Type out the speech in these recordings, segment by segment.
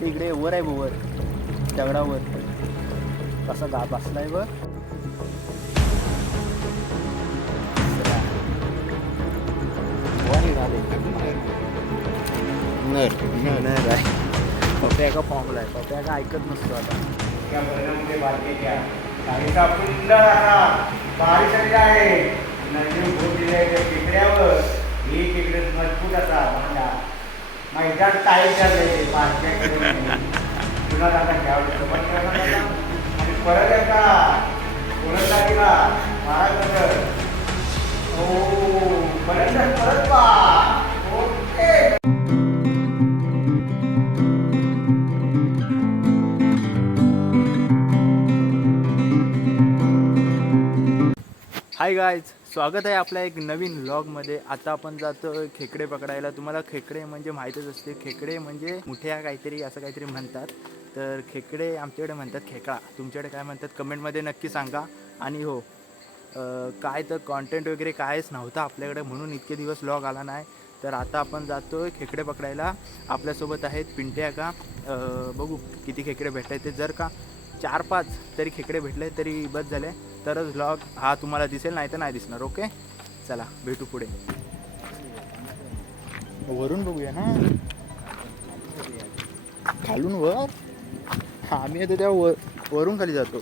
इकडे इकडे वर आहे वर. दगडावर. कसा गा बसलाय वर नर. पप्या फॉर्मला आहे. पप्या ऐकत नसतो आता. त्या बारीक शरीर आहे. नदीवर भोगलेल्या त्या टेकड्यावर ही टेकडे मजबूत असा भांडा मैदान टाईट झाले पुन्हा आता घ्यावं पण आणि परत एका गोलंदाजीला महाराज हो परत परत पा. हाय गायज स्वागत आहे आपल्या एक नवीन व्लॉगमध्ये आता आपण जातो खेकडे पकडायला. तुम्हाला खेकडे म्हणजे माहीतच असते खेकडे म्हणजे मुठ्या काहीतरी असं काहीतरी म्हणतात. तर खेकडे आमच्याकडे म्हणतात खेकडा. तुमच्याकडे काय म्हणतात कमेंटमध्ये नक्की सांगा. आणि हो काय तर कॉन्टेंट वगैरे कायच नव्हतं आपल्याकडे म्हणून इतके दिवस व्लॉग आला नाही. तर आता आपण जातो खेकडे पकडायला. आपल्यासोबत आहेत पिंट्या का? बघू किती खेकडे भेटत ते. जर का चार पाच तरी खेकडे भेटले तरी बस झाले. तरच व्लॉग हा तुम्हाला दिसेल नाही तर नाही दिसणार ओके चला भेटू पुढे. वरून बघूया ना. खालून वर. हा, आम्ही येतो त्या वर वरून खाली जातो.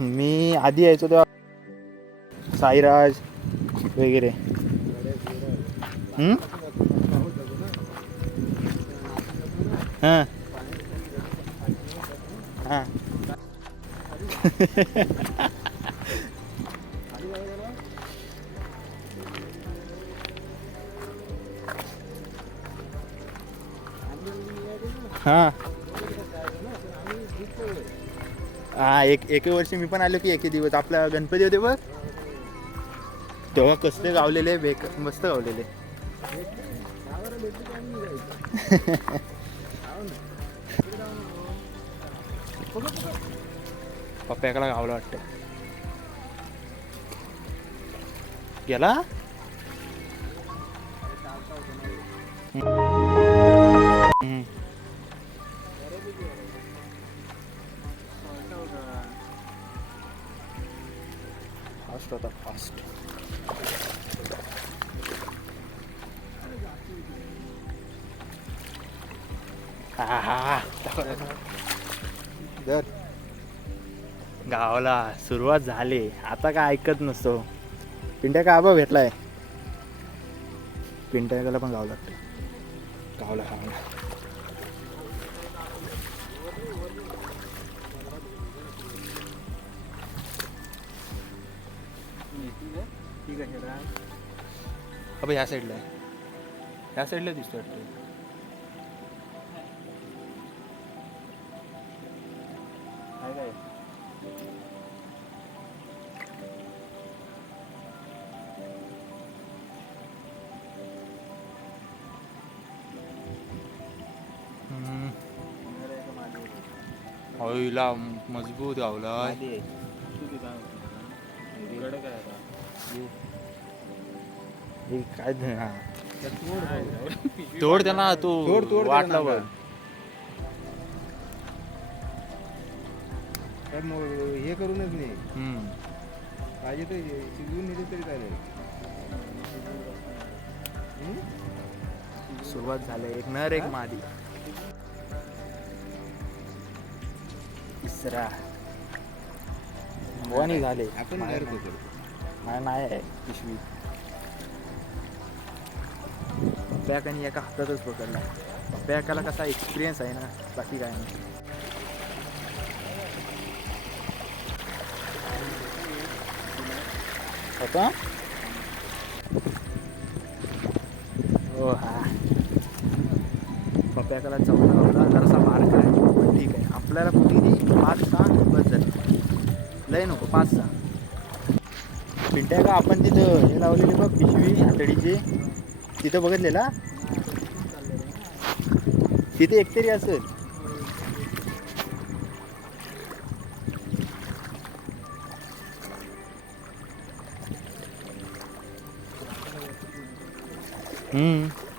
मी आधी यायचो तेव्हा साईराज वगैरे. हां. हां. हां. हा एक एके वर्षी मी पण आलो की एके दिवस. आपला गणपती होते बघ. तेव्हा कसले गावलेले बेक मस्त गावलेले. पप्प्याकडे गावलं वाटतं गेला हम्म. फास्ट होता फास्ट हा हा दर. गावाला सुरुवात झाली. आता काय ऐकत नसतो. पिंट्या का आबा भेटलाय? पिंट्याला पण गाव लागतं. गावला गावला. अबे ह्या साईडला आहे ह्या साईडला दिसतो वाटतं. ऑइला मजबूत गावला. काय. तोड त्यांना तू तोड, तोड वाटला बघ हे करूनच नाही. पाहिजे तर शिजवून नेले तरी चालेल? सुरुवात झाली. एक नर एक मादी. तिसरा. भवानी झाले आपण पकडतो. माय नाही आहे. पिशवी. पॅकाने एका हातातच पकडला. पॅकाला कसा एक्सपिरियन्स आहे ना बाकी काय नाही. होता हो हा. पप्याकाला चौदा होता जरासा बारका आहे. पण ठीक आहे. आपल्याला कुठेही पाच सहा बस झाले. लय नको पाच सहा. पिंट्या का आपण तिथं हे लावलेले बघ पिशवी हातडीची. तिथं बघितलेला? तिथे एकतरी असेल. हम्म.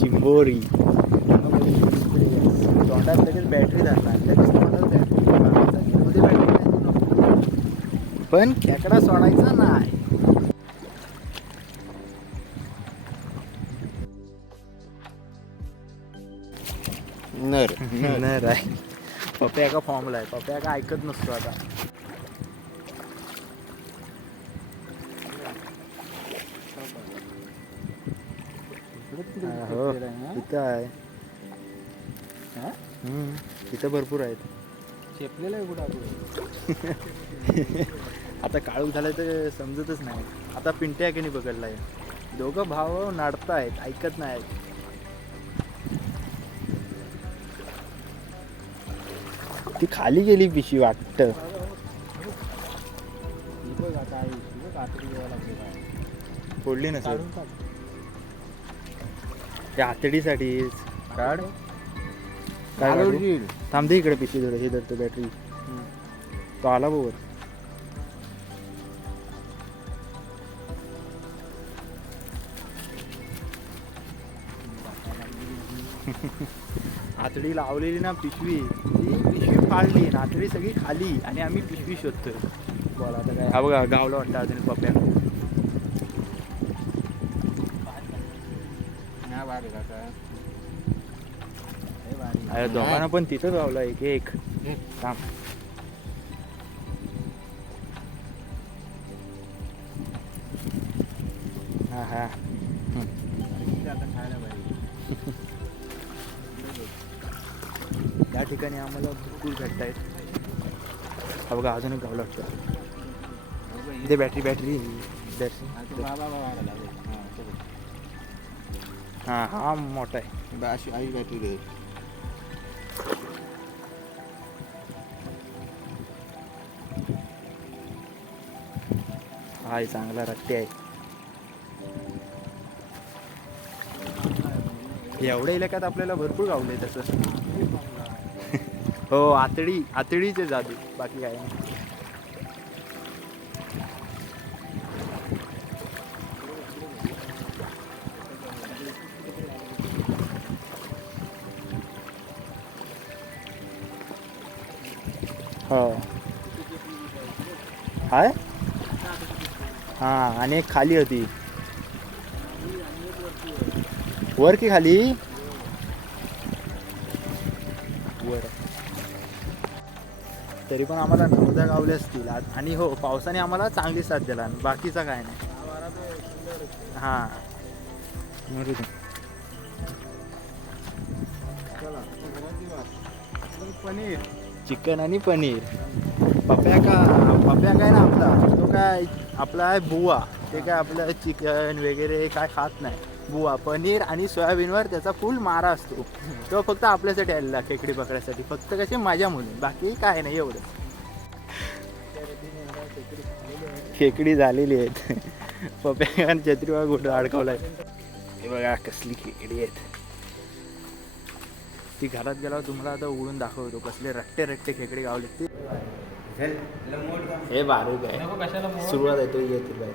चिंबोरी. तोंडात लगेच बॅटरी धरणार लगेच तोंडात बॅटरी. पण? खेकडा सोडायचा नाही. नर. नाही राय पप्या एका फॉर्मला आहे? पप्या का ऐकत नसतो आता? हा, इथं आहे. हम्म, इथं भरपूर आहेत. चेपलेला आहे कुठं आता काळू झालं तर समजतच नाही. आता पिंट्या की नाही पकडलाय. दोघं भाव नाडतायत ऐकत नाहीत. ती खाली गेली पिशी वाटत. फोडली नसेल. त्या आतडीसाठीच काढ. काय काढू? थांब दे इकडे पिशी धर हे धरतो बॅटरी तो आला बरोबर आतडी लावलेली ना पिशवी. ती आणि आतडी सगळी खाली आणि आम्ही पिशवी शोधतोय. बोला आता काय? हा बघा. गावला वाटतं अजून पप्या. अरे दोघांना पण तिथंच गावला एक एक. थांब. हा हा. हा बघा अजून एक गावला वाटतं इथे बॅटरी बॅटरी दर्शन हा हा मोठा आहे. अशी आई बॅटरी दे हा हे चांगला रट्टे आहे. एवढ्या इलाक्यात आपल्याला भरपूर गावले तसं हो आतडी आतडीचे जादू बाकी काय नाही. हो. हाय? हा आणि एक खाली होती. वर की खाली? तरी पण आम्हाला नवदा गावले असतील आणि हो पावसाने आम्हाला चांगली साथ दिला आणि बाकीचा काय नाही. हा. पनीर चिकन आणि पनीर. पप्या का पप्या काय ना आपला तो काय आपला आहे बुवा. ते काय आपलं चिकन वगैरे काय खात नाही. बुवा पनीर आणि सोयाबीनवर त्याचा फुल मारा असतो. तो फक्त आपल्यासाठी आलेला खेकडी पकडायसाठी. फक्त कशी? माझ्या म्हणून बाकी काय नाही एवढं. खेकडी झालेली आहेत. पप्या छत्रीवा कुठं अडकवलाय. हे बघा कसली खेकडी आहेत. ती घरात गेल्यावर तुम्हाला आता उघडून दाखवतो कसले रट्टे रट्टे खेकडे गावले ते. हे बारीक आहे. सुरुवात आहे तो येते बाहेर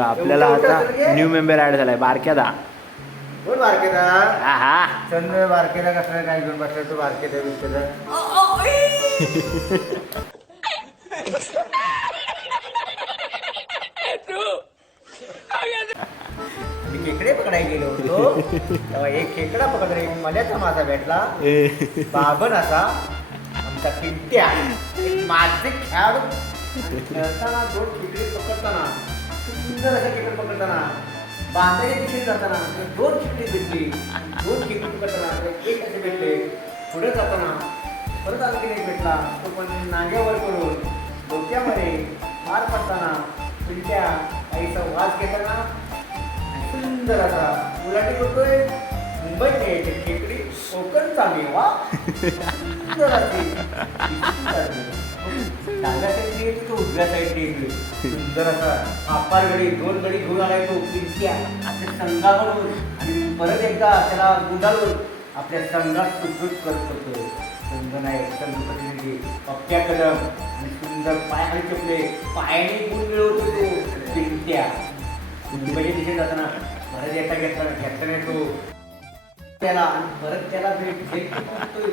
आपल्याला आता न्यू मेंबर ऍड झालाय बारक्यादा. कोण हा हा. चंद बारकेला कसला काय घेऊन बसला तू बारकेला विकतेला खेकडे पकडायला गेलो होतो. तेव्हा एक खेकडा पकडला एक मल्याचा माझा भेटला. बाबन असा आमचा पिंट्या. एक माझे खेळाडू. खेळताना दोन खेकडे पकडताना सुंदर असे खेकडे पकडताना बांधायच्या दिशेने जाताना ते दोन खेकडे भेटली. दोन खेकडे पकडताना ते एक असे भेटले. पुढे जाताना परत आणखी एक भेटला. तो म्हणजे पण नाग्यावर करून डोक्यामध्ये पार पडताना पिंट्या आईचा वास घेताना सुंदर असा मुलाटी करतोय. मुंबईत यायचे खेकडी चांगली वा सुंदर अशी डाव्या साईडने येतो तो उजव्या साईडने येतो सुंदर असा पापार गडी दोन गडी घेऊन आलाय तो पिंट्या आपल्या संघाकडून. आणि परत एकदा त्याला गुंडाळून आपल्या संघात सुटसुट करत होतो. संघ नाही संघ कदम आणि सुंदर पाय चपले पायाने गुण मिळवतो तो पिंट्या मुंबईच्या दिशेने जाताना परत एका घेतला घेतला तो. त्याला आणि परत त्याला भेट भेट करतोय.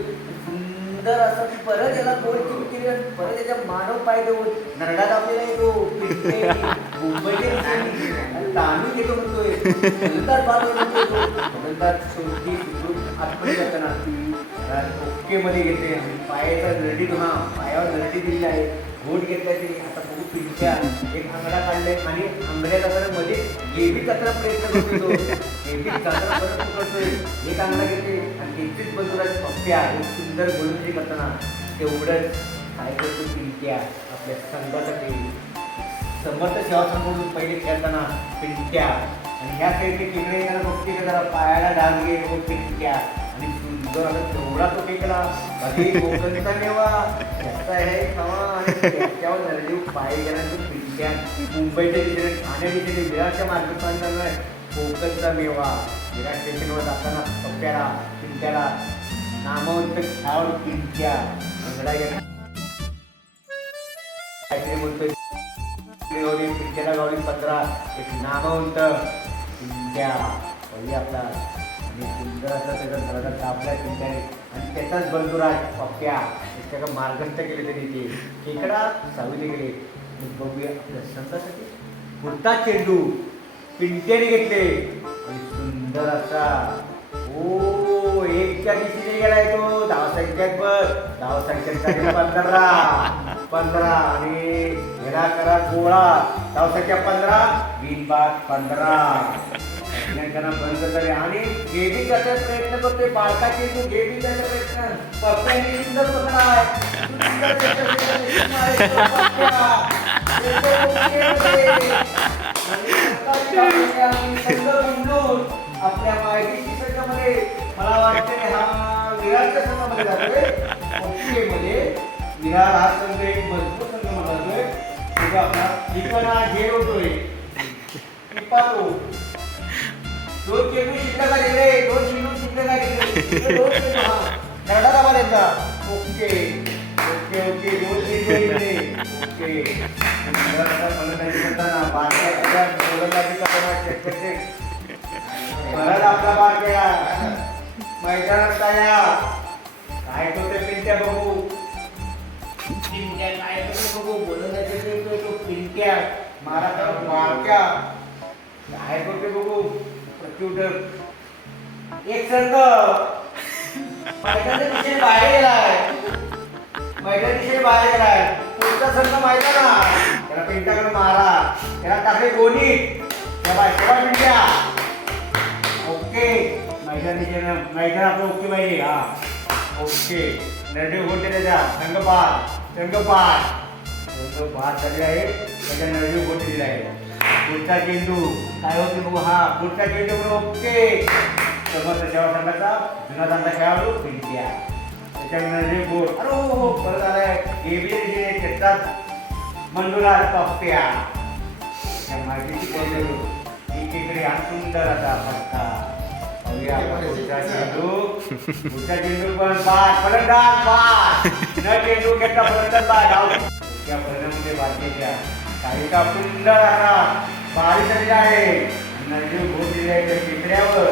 सुंदर असं ती परत याला गोड किती केली आणि परत त्याच्या मानव पाय देऊन नरडा दाबलेला आहे तो पिंट्याने. मुंबईच्या घेतो म्हणतोय. फलंदाज बाद होईल म्हणतोय तो. फलंदाज शेवटी सुटून ओके मध्ये घेते. आणि पायाचा नरडी हा पायावर नरडी दिली आहे. गोड घेतला ते. आता बघू पिंच्या एक आंगडा काढले आणि आंगड्या जाताना मध्ये गेबी कचरा प्रयत्न करतो तो गेबी कचरा परत पकडतोय एक आंगडा घेते आणि घेतलीच बंधुराज पप्प्या एक सुंदर गोलंदाजी करताना तेवढंच काय करतो पिंट्या आपल्या संघासाठी समर्थ सेवा संघ पहिले खेळताना पिंट्या आणि ह्या साईडने तिकडे त्याला बघते का जरा पायाला डाग घे व पिंट्या आणि सुंदर आता तेवढा तो केला अरे कोकणचा नेवा त्याचा आहे खावा आणि त्याच्यावर नरदेव पाय गेला तो पिंट्या मुंबईच्या दिशेने ठाणे दिशेने विराटच्या मार्गस्थान आहे कोकणचा मेवा. विराट स्टेशनवर जाताना पप्प्याला चिंत्याला नामवंत खेळाडू पिंट्या. अंगडा गेला काहीतरी म्हणतोय गावली पिंट्याला गावली पंधरा. एक नामवंत चिंत्या पहिले आपला आणि सुंदर असा त्याचा धडा दाबला पिंट्याने. आणि त्याचाच बंधुराज पप्प्या. त्याच्या मार्गस्थ केले त्यांनी ते. खेकडा सावली गेले. बघूया आपल्या संघासाठी. पुरता चेंडू. पिंट्याने घेतले. आणि सुंदर असा. ओ एकच्या दिशेने गेलाय तो. धाव संख्यात बघ. धाव संख्यात पंधरा. पंधरा आणि घेरा करा गोळा. धाव संख्या पंधरा. बिन बाग पंधरा. त्यांना बंद करे आणि गेबी करण्याचा प्रयत्न करतोय? बालकाची तू गेबी करण्याचा प्रयत्न? पप्प्याने सुंदर पकडाय. सुंदर आपल्या माहितीची संघामध्ये मला वाटते हा विराटच्या संघामध्ये जातोय विराट हा संघ एक मजबूत संघ मला जातोय तुझा आपला ठिकाणा झेल होतोय टिपातो दोन चेंडू शिल्लक गेले दोन चेंडू शिल्लक गेले दोन चेंडू हा ओके ओके ओके दोन चेंडू ओके परत आपला मैदानात काय तो ते पिंट्या बघू पिंट्या काय करतो बघू गोलंदाजी तो पिंट्या मारा तर काय करते बघू प्रत्युत्तर एक संघ मैदानाच्या दिशेने बाहेर गेलाय मैदान दिशेने बाहेर गेलाय पुढचा संघ ना त्याला पिंटाकडे मारा. त्याला टाकले गोणी इंडिया ओके. मैदान मैदान आपलं ओके पाहिजे हा. ओके. नरडे गोटे त्याच्या. संघपार संघपार संघपार झाले आहे. त्याच्या नरडे गोटे दिले आहे. पुढचा चेंडू. काय होते बघू? हा. पुढचा चेंडू बघू. ओके. समर्थ सेवा संघाचा जुना संघा खेळाडू इंडिया त्याच्या नरडे गोट अरे हो हो. परत आलाय. एबी त्याचाच मंडुराज पप्प्या त्या माहितीची बोललेलो एकीकडे हा सुंदर असा फटका पुढचा चेंडू पुढचा चेंडू पण बाद फलंदाज बाद न चेंडू घेतला फलंदाज बाद त्या काही का सुंदर असा बारी झालेला आहे. आहे टिकड्यावर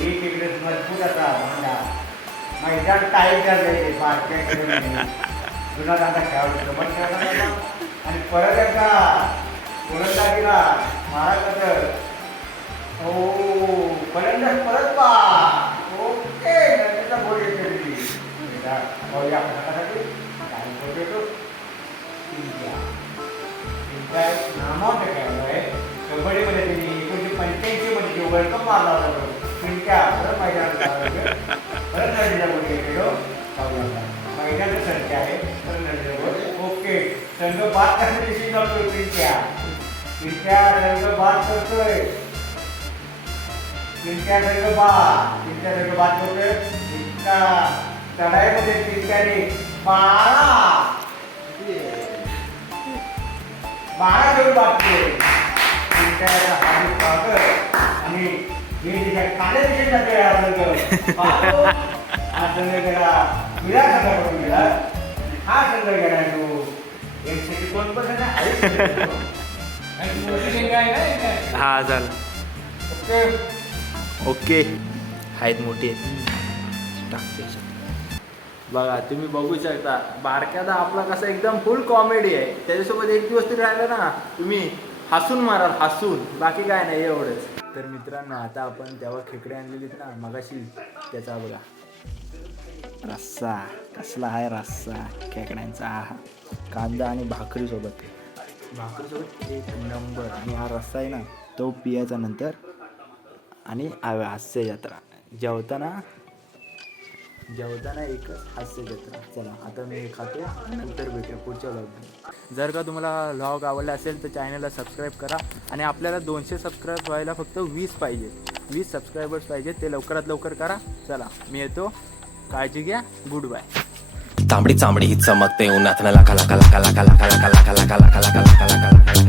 एक इकडे मजबूत असा भांडा. मैदान टाईट झाले बादल्याकडे जुना दादा खेळाडू जमत खेळायला आणि परत एकदा गोलंदाजीला महाराष्ट्राचं हो फलंदाज परत पा ओके नंतरचा बोल येते आहे कबड्डीमध्ये त्यांनी एकोणीसशे वर्ल्ड कप मारला होता तो परत पाहिजे संघ बात करण्याविषयी जातो पिंट्या पिंट्या करतोय. पिंट्या त्यांचं बा पिंट्या त्यांचं बाद करतोय. पिंट्या चढाईमध्ये पिंट्याने बाळा. बाळा घेऊन वाटतोय पिंट्याचा आणि हा संघ घेणार तो हा झालं. ओके. ओके आहेत. मोठी टाकते. बघा तुम्ही बघू शकता बारक्याचा आपला कसा एकदम फुल कॉमेडी आहे. त्याच्यासोबत एक दिवस तरी राहिलं ना तुम्ही हसून माराल हसून. बाकी काय नाही एवढंच. तर मित्रांनो आता आपण तेव्हा खेकडे आणलेलीत ना मगाशी. त्याचा बघा. रस्सा. कसला आहे रस्सा खेकड्यांचा. आहा कांदा आणि भाकरीसोबत भाकरीसोबत एक नंबर. आणि हा रस्सा आहे ना तो पियाचा नंतर आणि हास्य जत्रा. जेवताना जेवताना एकच हास्य जत्रा. चला आता मी खातो नंतर भेटूया पुढच्या व्लॉग जर का तुम्हाला व्लॉग आवडला असेल तर चॅनलला सबस्क्राईब करा. आणि आपल्याला दोनशे सबस्क्राईब व्हायला फक्त वीस पाहिजे. वीस सबस्क्रायबर्स पाहिजे ते लवकरात लवकर करा. चला मी येतो. काळजी घ्या. गुड बाय तांबडी चांबडी ही चमकते उन्हात लाका लाका लाका लाका लाका लाका लाका लाका लाका लाका लाका लाका लाका